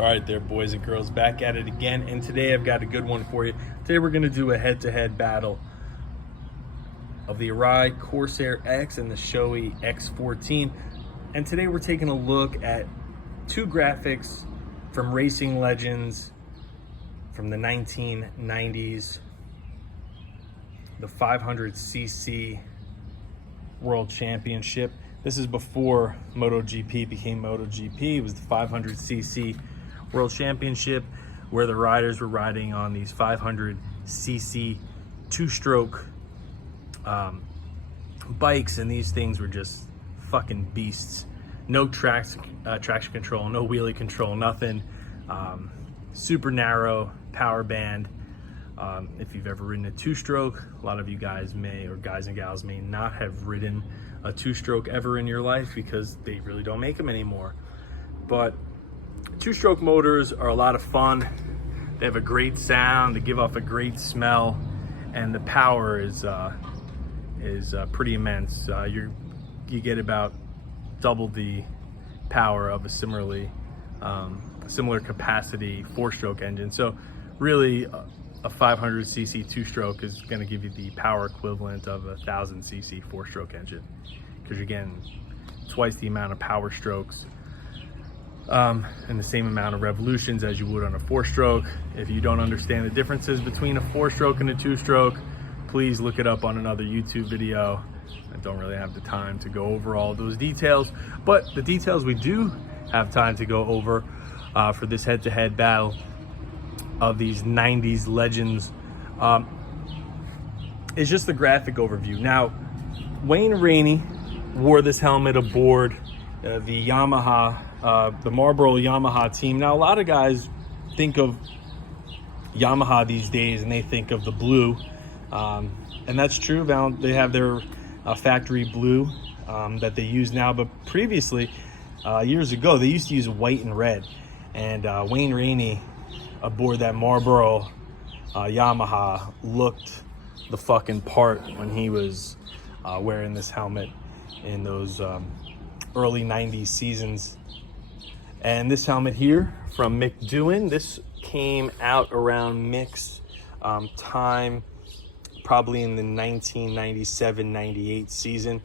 All right there, boys and girls, back at it again, and today I've got a good one for you. Today we're going to do a head-to-head battle of the Arai Corsair X and the Shoei X14, and today we're taking a look at two graphics from racing legends from the 1990s, the 500cc World Championship. This is before MotoGP became MotoGP. It was the 500cc World Championship, where the riders were riding on these 500cc two-stroke bikes, and these things were just fucking beasts. No traction control, no wheelie control, nothing. Super narrow power band. If you've ever ridden a two-stroke, a lot of you guys may, or guys and gals may not have ridden a two-stroke ever in your life because they really don't make them anymore. But two-stroke motors are a lot of fun. They have a great sound, they give off a great smell, and the power is pretty immense. You get about double the power of a similar capacity four-stroke engine. So really a 500cc two-stroke is going to give you the power equivalent of a 1000cc four-stroke engine, because you're getting twice the amount of power strokes and the same amount of revolutions as you would on a four-stroke. If you don't understand the differences between a four-stroke and a two-stroke, please look it up on another YouTube video. I don't really have the time to go over all those details, but the details we do have time to go over for this head-to-head battle of these 90s legends is just the graphic overview. Now, Wayne Rainey wore this helmet aboard the Yamaha, the Marlboro Yamaha team. Now, a lot of guys think of Yamaha these days and they think of the blue, and that's true. Now they have their factory blue that they use now, but previously, years ago, they used to use white and red. And Wayne Rainey aboard that Marlboro Yamaha looked the fucking part when he was wearing this helmet in those early 90s seasons. And this helmet here from Mick Doohan, this came out around Mick's time, probably in the 1997-98 season.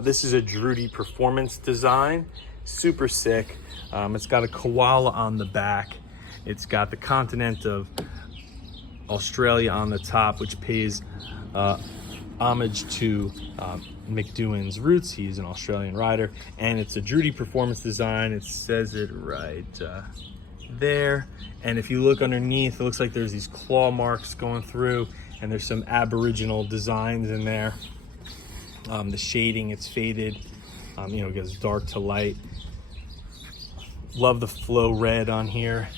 This is a Drudy Performance design, super sick. It's got a koala on the back. It's got the continent of Australia on the top, which pays homage to Mick Doohan's roots. He's an Australian rider, and it's a Drudy Performance design. It says it right there. And if you look underneath, it looks like there's these claw marks going through, and there's some Aboriginal designs in there. The shading, it's faded. It goes dark to light. Love the flow red on here.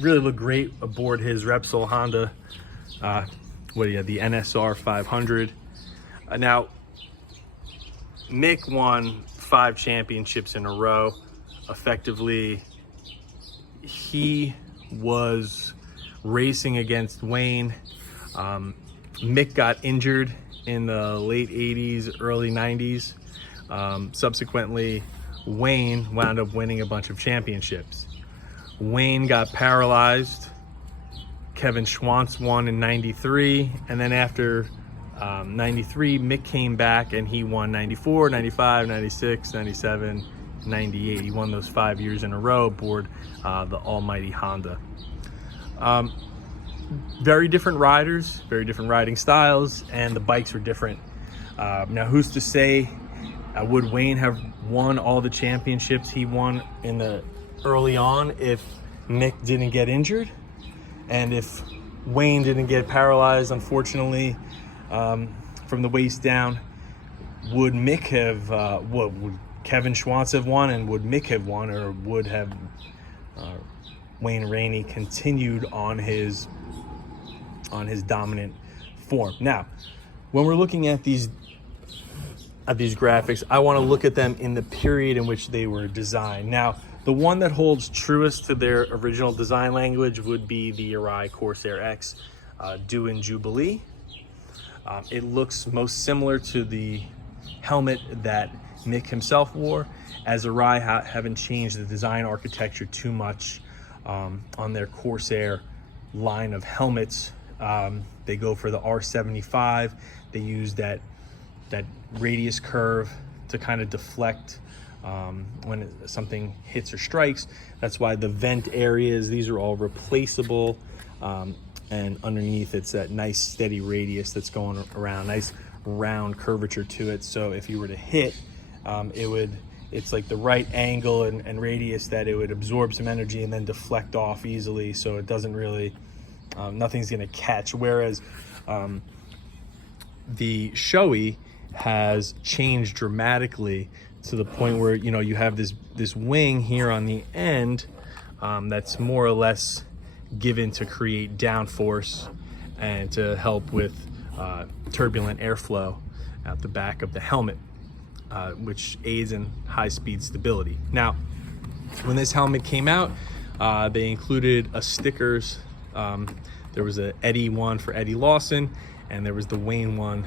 Really look great aboard his Repsol Honda, the NSR 500. Now, Mick won 5 championships in a row. Effectively, he was racing against Wayne. Mick got injured in the late 80s, early 90s. Subsequently, Wayne wound up winning a bunch of championships. Wayne got paralyzed. Kevin Schwantz won in 93, and then after 93, Mick came back and he won 94, 95, 96, 97, 98. He won those 5 years in a row aboard the almighty Honda. Very different riders, very different riding styles, and the bikes were different. Now, who's to say, would Wayne have won all the championships he won in the early on if Mick didn't get injured, and if Wayne didn't get paralyzed, unfortunately, from the waist down? Would Mick have would Kevin Schwantz have won, and would Mick have won, or would have Wayne Rainey continued on his dominant form? Now, when we're looking at these graphics, I want to look at them in the period in which they were designed. Now, the one that holds truest to their original design language would be the Arai Corsair X Doohan Jubilee. It looks most similar to the helmet that Mick himself wore, as Arai haven't changed the design architecture too much on their Corsair line of helmets. They go for the R75. They use that radius curve to kind of deflect when something hits or strikes. That's why the vent areas, these are all replaceable, and underneath it's that nice steady radius that's going around, nice round curvature to it. So if you were to hit, it's like the right angle and radius that it would absorb some energy and then deflect off easily, so it doesn't really, nothing's gonna catch. Whereas the Shoei has changed dramatically to the point where, you know, you have this wing here on the end that's more or less given to create downforce and to help with turbulent airflow at the back of the helmet, which aids in high-speed stability. Now, when this helmet came out, they included stickers. There was a Eddie one for Eddie Lawson, and there was the Wayne one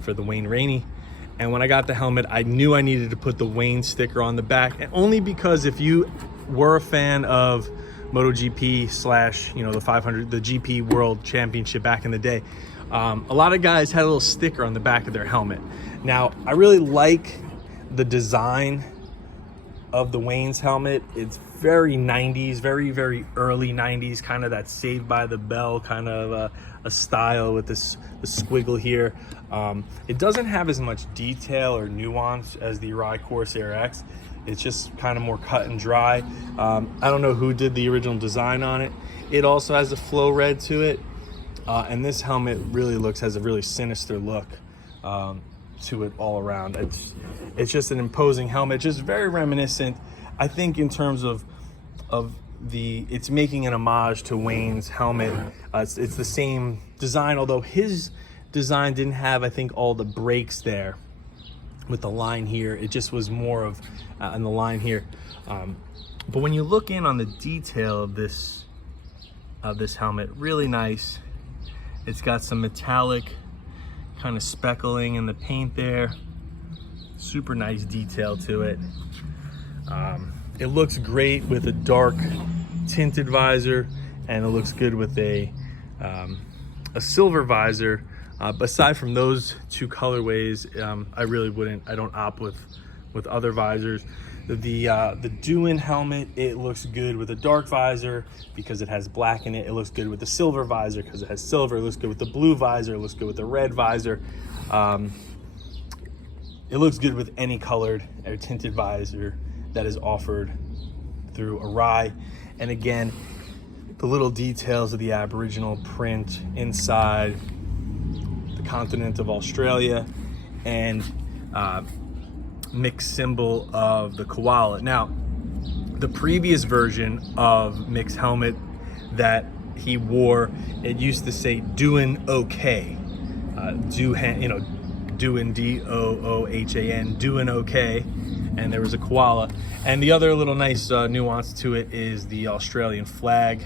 for the Wayne Rainey. And when I got the helmet, I knew I needed to put the Wayne sticker on the back, and only because if you were a fan of MotoGP / you know, the 500, the GP World Championship back in the day, a lot of guys had a little sticker on the back of their helmet. Now, I really like the design of the Wayne's helmet. It's very 90s, very, very early 90s, kind of that Saved by the Bell kind of a style with the squiggle here. It doesn't have as much detail or nuance as the Arai Corsair X. It's just kind of more cut and dry. I don't know who did the original design on it. It also has a flow red to it. And this helmet really has a really sinister look to it all around. It's just an imposing helmet, just very reminiscent, I think, in terms of it's making an homage to Wayne's helmet. It's the same design, although his design didn't have, I think, all the breaks there with the line here. It just was more of on the line here. But when you look in on the detail of this helmet, really nice. It's got some metallic kind of speckling in the paint there. Super nice detail to it. It looks great with a dark tinted visor, and it looks good with a silver visor. Aside from those two colorways, I don't opt with other visors. The Doohan helmet, it looks good with a dark visor because it has black in it. It looks good with the silver visor because it has silver. It looks good with the blue visor. It looks good with the red visor. It looks good with any colored or tinted visor that is offered through Arai. And again, the little details of the Aboriginal print inside the continent of Australia and Mick's symbol of the koala. Now, the previous version of Mick's helmet that he wore, it used to say "Doohan OK," Doohan, you know, Doohan, Doohan, Doohan OK, and there was a koala. And the other little nice nuance to it is the Australian flag,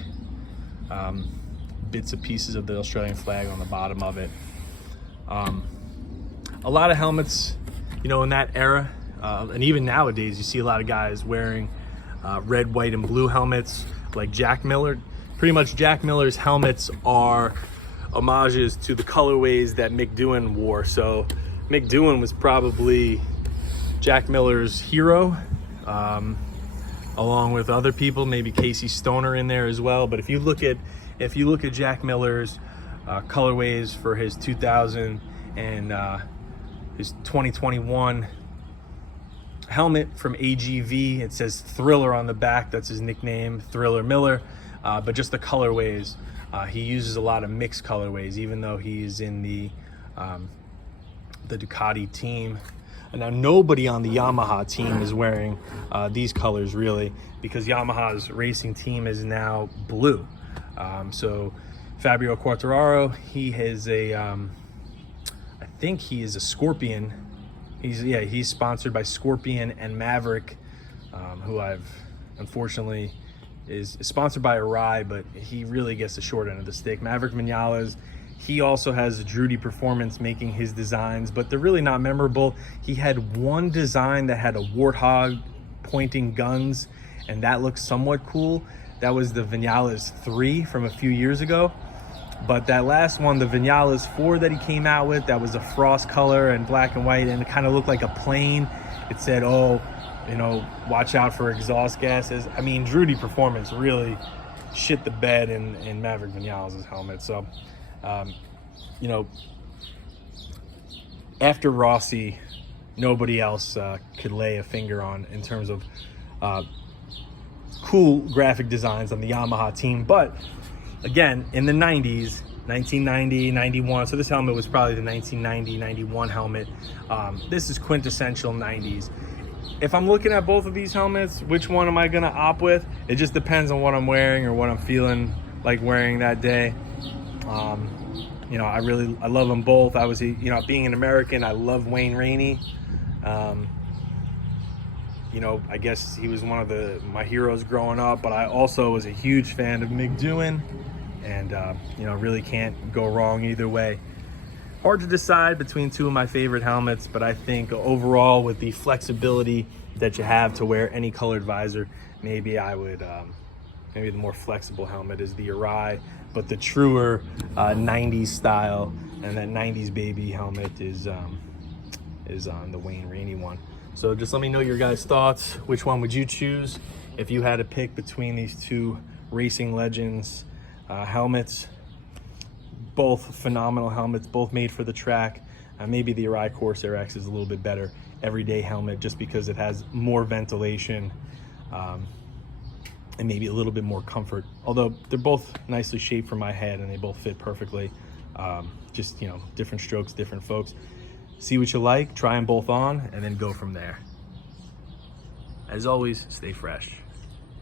bits and pieces of the Australian flag on the bottom of it. A lot of helmets, you know, in that era, and even nowadays, you see a lot of guys wearing red, white, and blue helmets, like Jack Miller. Pretty much Jack Miller's helmets are homages to the colorways that Mick Doohan wore. So Mick Doohan was probably Jack Miller's hero, along with other people, maybe Casey Stoner in there as well. But if you look at Jack Miller's colorways for his 2000 and his 2021 helmet from AGV, it says Thriller on the back. That's his nickname, Thriller Miller. But just the colorways, he uses a lot of mixed colorways, even though he's in the Ducati team. And now nobody on the Yamaha team is wearing these colors, really, because Yamaha's racing team is now blue. So Fabio Quartararo, he has I think he is a Scorpion. He's sponsored by Scorpion and Maverick, who unfortunately is sponsored by Arai, but he really gets the short end of the stick. Maverick Vinales, he also has Drudy Performance making his designs, but they're really not memorable. He had one design that had a warthog pointing guns, and that looks somewhat cool. That was the Vinales 3 from a few years ago. But that last one, the Vinales 4 that he came out with, that was a frost color and black and white, and it kind of looked like a plane. It said, oh, you know, watch out for exhaust gases. I mean, Drudy Performance really shit the bed in Maverick Vinales' helmet. So, you know, after Rossi, nobody else could lay a finger on in terms of cool graphic designs on the Yamaha team. But again, in the 90s, 1990, 91, so this helmet was probably the 1990, 91 helmet. This is quintessential 90s. If I'm looking at both of these helmets, which one am I gonna opt with? It just depends on what I'm wearing or what I'm feeling like wearing that day. You know, I love them both. I was, you know, being an American, I love Wayne Rainey. You know, I guess he was one of my heroes growing up, but I also was a huge fan of Mick Doohan, and you know, really can't go wrong either way. Hard to decide between two of my favorite helmets, but I think overall, with the flexibility that you have to wear any colored visor, maybe I would, maybe the more flexible helmet is the Arai, but the truer 90s style and that 90s baby helmet is on the Wayne Rainey one. So just let me know your guys' thoughts. Which one would you choose if you had to pick between these two racing legends helmets? Both phenomenal helmets, both made for the track. Maybe the Arai Corsair X is a little bit better everyday helmet just because it has more ventilation and maybe a little bit more comfort. Although they're both nicely shaped for my head and they both fit perfectly. Just, you know, different strokes, different folks. See what you like, try them both on, and then go from there. As always, stay fresh.